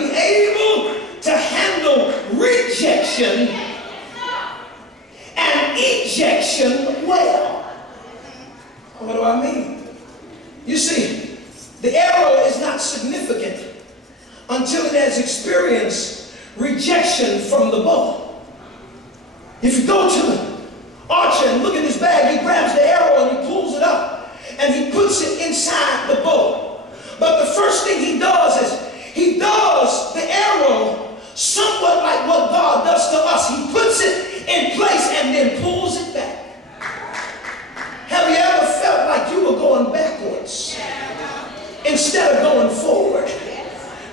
be able to handle rejection and ejection well. What do I mean? You see, the arrow is not significant until it has experienced rejection from the bow. If you go to the archer and look in his bag, he grabs the arrow and he pulls it up and he puts it inside the bow. But the first thing he does is he does the arrow somewhat like what God does to us. He puts it in place and then pulls it back. Have you ever felt like you were going backwards instead of going forward?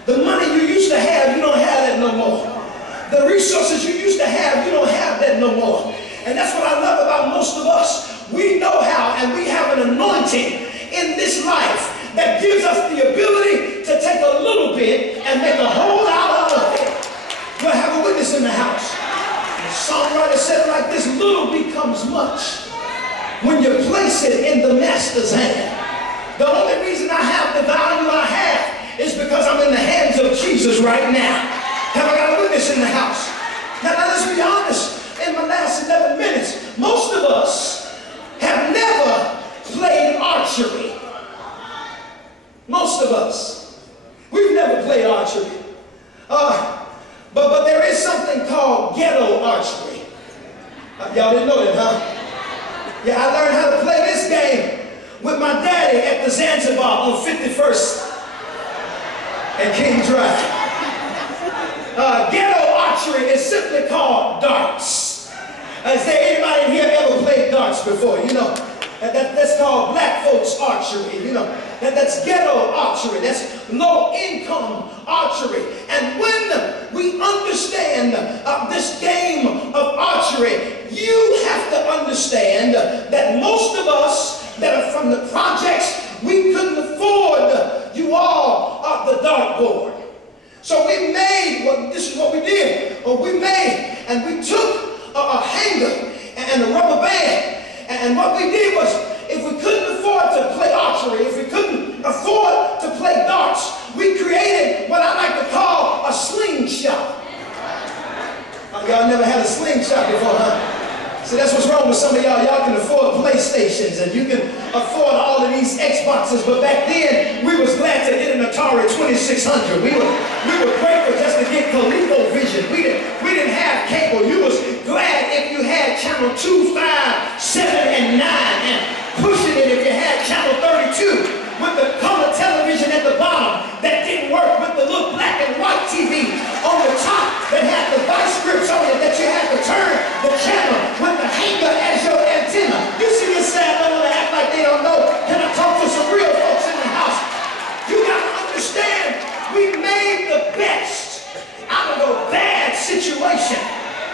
The money you used to have, you don't have that no more. The resources you used to have, you don't have that no more. And that's what I love about most of us. We know how, and we have an anointing in this life that gives us the ability to take a little bit and make a whole lot of it. Do I have a witness in the house? The songwriter said it like this: little becomes much when you place it in the master's hand. The only reason I have the value I have is because I'm in the hands of Jesus right now. Have I got a witness in the house? Now let's be honest. In my last 11 minutes, most of us have never played archery. Most of us. We've never played archery. But there is something called ghetto archery. Y'all didn't know that, huh? Yeah, I learned how to play this game with my daddy at the Zanzibar on 51st and King Drive. Ghetto archery is simply called darts. Is there anybody in here ever played darts before? You know, that's called black folks archery. You know, that's ghetto archery. That's low income archery. And when we understand this game of archery, you have to understand that most of us that are from the projects, we couldn't afford you all the dartboard. So we made, this is what we did. We made and we took a hanger and a rubber band. And what we did was, if we couldn't afford to play archery, if we couldn't afford to play darts, we created what I like to call a slingshot. Y'all never had a slingshot before, huh? See, that's what's wrong with some of y'all. Y'all can afford PlayStations and you can afford all of these Xboxes, but back then we was glad to get an Atari 2600. We were grateful just to get ColecoVision. We didn't have cable. You was glad if you had channel 2, 5, 7, and 9, and pushing it if you had channel 32 with the color television at the bottom that didn't work, with the little black and white TV on the top that had the vice grips on it that you had to turn the channel with the hanger as your antenna. You see this sad little act like they don't know. Can I talk to some real folks in the house? You got to understand, we made the best out of a bad situation.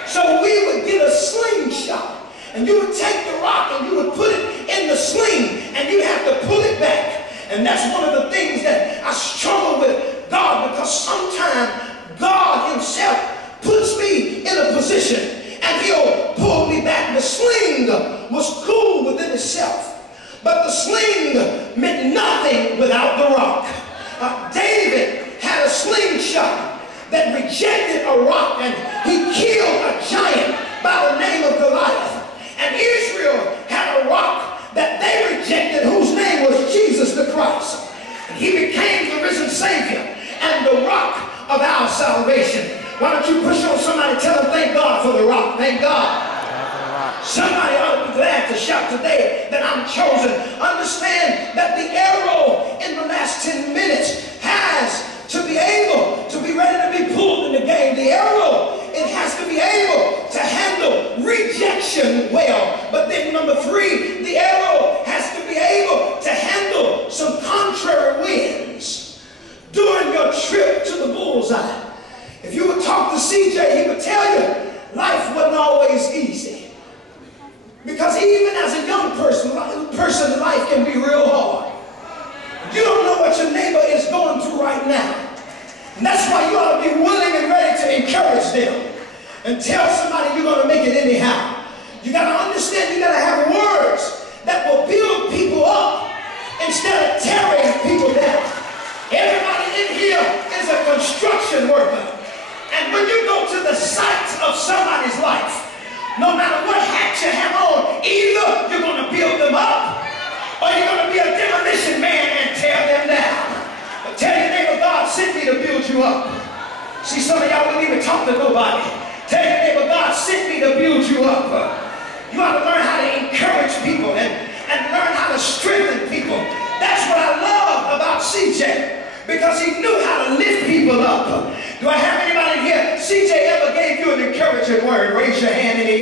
So we would get a slingshot, and you would take the rock and you would put it in the sling, and you'd have to pull it back. And that's one of the things that I struggle with God, because sometimes God himself puts me in a position and he'll pull me back. The sling was cool within itself, but the sling meant nothing without the rock. David had a slingshot that rejected a rock, and he killed a giant by the name of Goliath. And Israel had a rock that they rejected, whose name was Jesus the Christ. And he became the risen Savior and the rock of our salvation. Why don't you push on somebody, tell them thank God for the rock. Thank God. Somebody ought to be glad to shout today that I'm chosen. Understand that the arrow in the last 10 minutes has to be able to be ready to be pulled in the game. The arrow, it has to be able to handle rejection well. But then number 3, the arrow has to be able to handle some contrary winds during your trip to the bullseye. If you would talk to CJ, he would tell you life wasn't always easy. Because even as a young person, life can be real hard. You don't know what your neighbor is going through right now. And that's why you ought to be willing and ready to encourage them and tell somebody you're going to make it anyhow. You got to understand, you got to have words that will build people up instead of tearing people down. Everybody in here is a construction worker. And when you go to the site of somebody's life, no matter what hat you have on, either you're going to build them up or you're going to be a demolition man and tear them down. But tell your neighbor, God sent me to build you up. See, some of y'all wouldn't even talk to nobody. Tell your neighbor, God sent me to build you up. You ought to learn how to encourage people and learn how to strengthen people. That's what I love about CJ, because he knew how to lift people up. Do I have anybody here? CJ ever gave you an encouraging word? Raise your hand in the